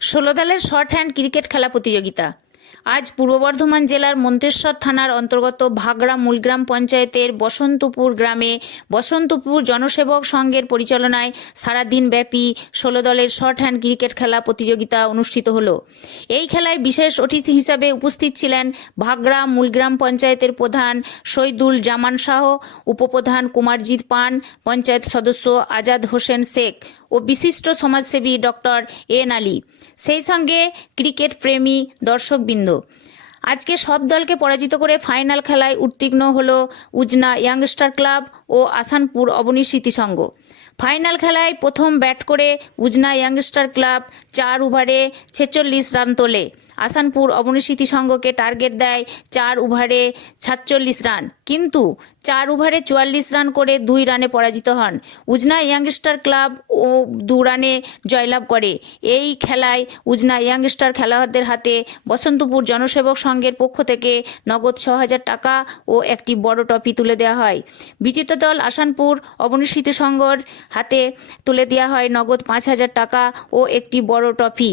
ষোলো দলের short hand cricket খেলা প্রতিযোগিতা। আজ পূর্ব বর্ধমান জেলার মন্তেশ্বর থানার অন্তর্গত ভাগড়া মূলগ্রাম পঞ্চায়েতের বসন্তপুর গ্রামে বসন্তপুর জনসেবক সংঘের পরিচালনায় সারাদিন ব্যাপী ষোলো দলের শর্ট হ্যান্ড ক্রিকেট খেলা প্রতিযোগিতা অনুষ্ঠিত হলো। এই খেলায় বিশেষ অতিথি হিসাবে উপস্থিত ছিলেন ভাগড়া মূলগ্রাম পঞ্চায়েতের প্রধান শহীদুল জামান শাহ, উপপ্রধান কুমারজিৎ পান, পঞ্চায়েত সদস্য আজাদ হোসেন শেখ ও বিশিষ্ট সমাজসেবী ডক্টর এন আলী। সেই সঙ্গে ক্রিকেট প্রেমী দর্শকবৃন্দ আজকে সব দলকে পরাজিত করে ফাইনাল খেলায় উত্তীর্ণ হল উজনা ইয়াংস্টার ক্লাব ও আসানপুর অবনী স্মৃতিসংঘ ফাইনাল খেলায় প্রথম ব্যাট করে উজনা ইয়াংস্টার ক্লাব চার ওভারে ছেচল্লিশ রান তোলে। আসানপুর অবনীস্মৃতি সংঘকে টার্গেট দেয় চার ওভারে সাতচল্লিশ রান। কিন্তু চার ওভারে চুয়াল্লিশ রান করে দুই রানে পরাজিত হন। উজনা ইয়াংস্টার ক্লাব ও দু রানে জয়লাভ করে। এই খেলায় উজনা ইয়াংস্টার খেলোয়াড়দের হাতে বসন্তপুর জনসেবক সংঘের পক্ষ থেকে নগদ ছ হাজার টাকা ও একটি বড় ট্রফি তুলে দেওয়া হয়। বিজেতা দল আসানপুর অবনীস্মৃতি সংঘর হাতে তুলে দেওয়া হয় নগদ পাঁচ হাজার টাকা ও একটি বড় ট্রফি।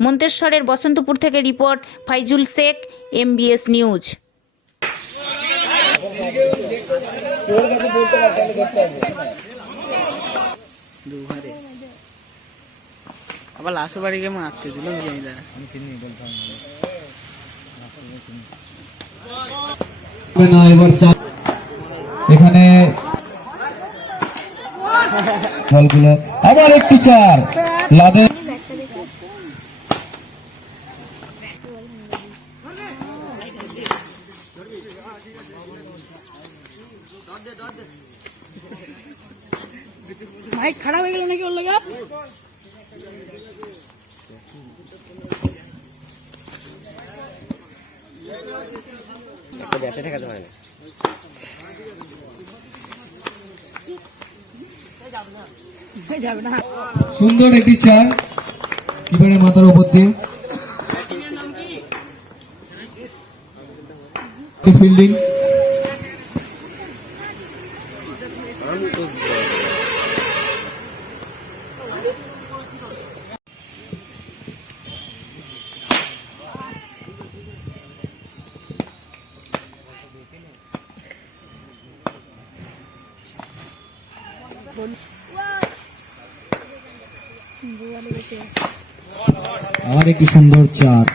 মন্তেশ্বরের বসন্তপুর থেকে report Faizul Sheikh MBS news আবার লাস্ট বাড়ি গিয়ে মারতে দিল জানি দাঁড়া। হবে না এবার এখানে বলগুলো আবার একটি চার। লাদে মাইক খারাপ হয়ে গেল নাকি ওর লাগে? যাবে না সুন্দর একটি চার এবারে মাথার উপর দিয়ে? ফিল্ডিং আর একটি সুন্দর চার